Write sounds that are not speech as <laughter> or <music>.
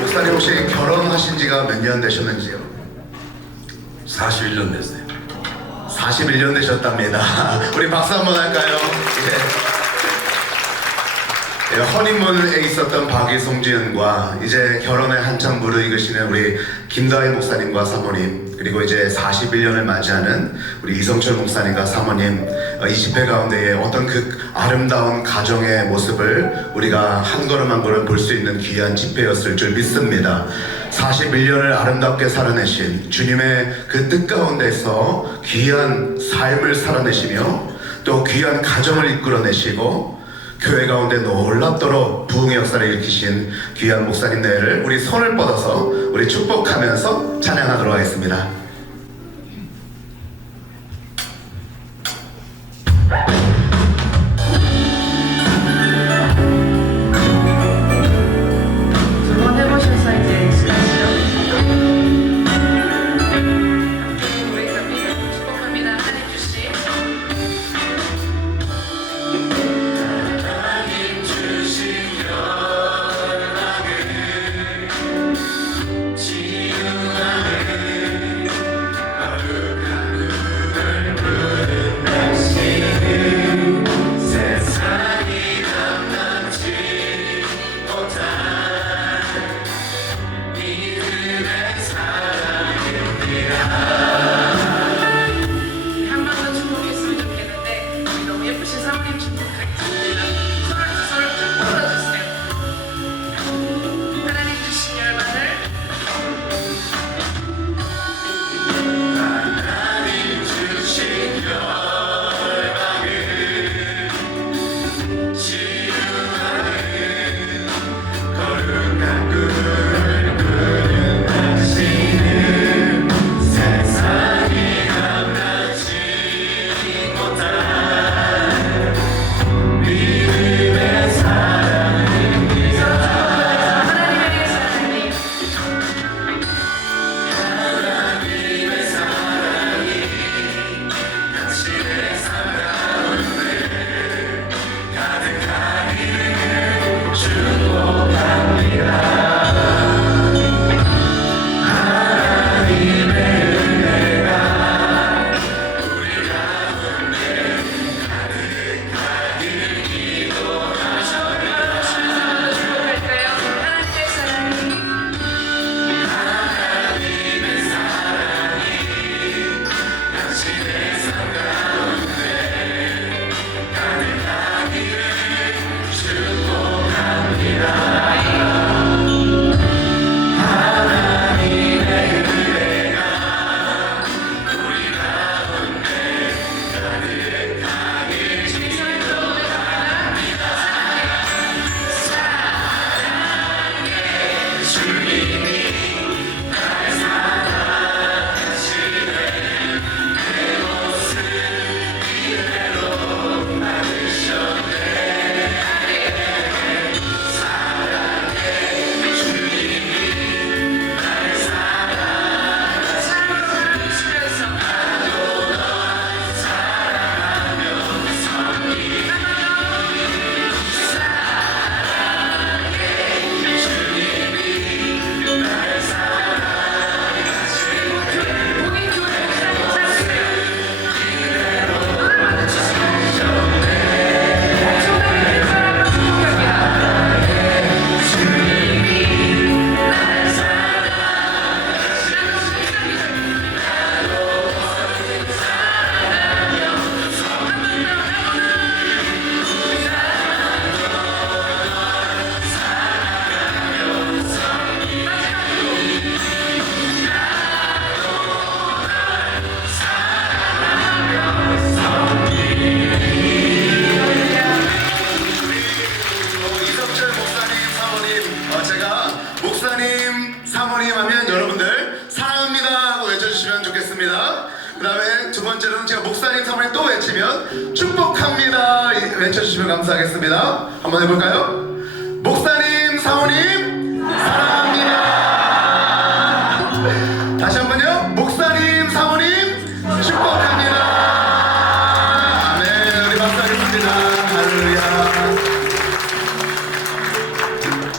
목사님 혹시 결혼하신 지가 몇 년 되셨는지요? 41년 됐어요. 41년 되셨답니다. <laughs> 우리 박수 한번 할까요? 예. 예, 허니문에 있었던 박일송지은과 이제 결혼에 한참 무르익으시는 우리 김다희 목사님과 사모님 그리고 이제 41년을 맞이하는 우리 이성철 목사님과 사모님 어, 이 집회 가운데에 어떤 그 아름다운 가정의 모습을 우리가 한 걸음 한 걸음 볼 수 있는 귀한 집회였을 줄 믿습니다. 41년을 아름답게 살아내신 주님의 그 뜻 가운데서 귀한 삶을 살아내시며 또 귀한 가정을 이끌어내시고 교회 가운데 놀랍도록 부흥의 역사를 일으키신 귀한 목사님 내를 우리 손을 뻗어서 우리 축복하면서 찬양하도록 하겠습니다. 제가 목사님 사모님 또 외치면 축복합니다 이- 외쳐주시면 감사하겠습니다 한번 해볼까요? 목사님 사모님